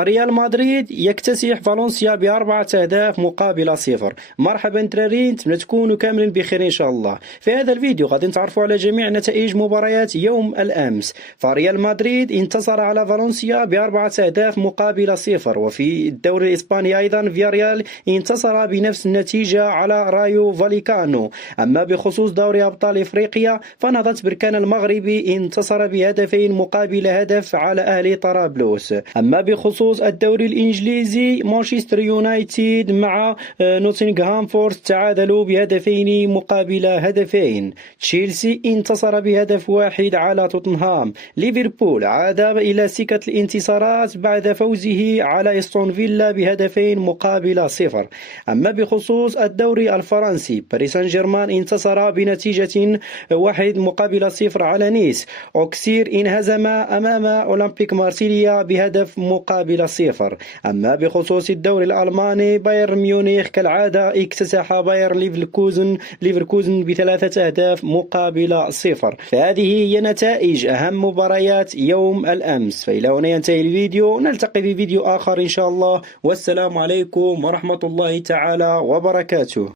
ريال مدريد يكتسح فالنسيا بأربعة أهداف مقابل صفر. مرحبا دراري، نتمنى تكونوا كاملين بخير إن شاء الله. في هذا الفيديو غادي نتعرفوا على جميع نتائج مباريات يوم الأمس. فريال مدريد انتصر على فالنسيا بأربعة أهداف مقابل صفر، وفي الدوري الإسباني أيضا فياريال انتصر بنفس النتيجة على رايو فاليكانو. أما بخصوص دوري أبطال إفريقيا فنهضة بركان المغربي انتصر بهدفين مقابل هدف على أهلي طرابلس. أما بخصوص الدوري الإنجليزي مانشستر يونايتد مع نوتنغهام فورست تعادلوا بهدفين مقابل هدفين. تشيلسي انتصر بهدف واحد على توتنهام. ليفربول عاد إلى سكة الانتصارات بعد فوزه على استون فيلا بهدفين مقابل صفر. أما بخصوص الدوري الفرنسي باريس سان جيرمان انتصر بنتيجة واحد مقابل صفر على نيس. أوكسير انهزم أمام أولمبيك مارسيليا بهدف مقابل صفر. أما بخصوص الدوري الألماني بايرن ميونخ كالعادة اكتسح باير ليفركوزن بثلاثة أهداف مقابل صفر. فهذه هي نتائج أهم مباريات يوم الأمس. فإلى هنا ينتهي الفيديو، نلتقي في فيديو آخر إن شاء الله، والسلام عليكم ورحمة الله تعالى وبركاته.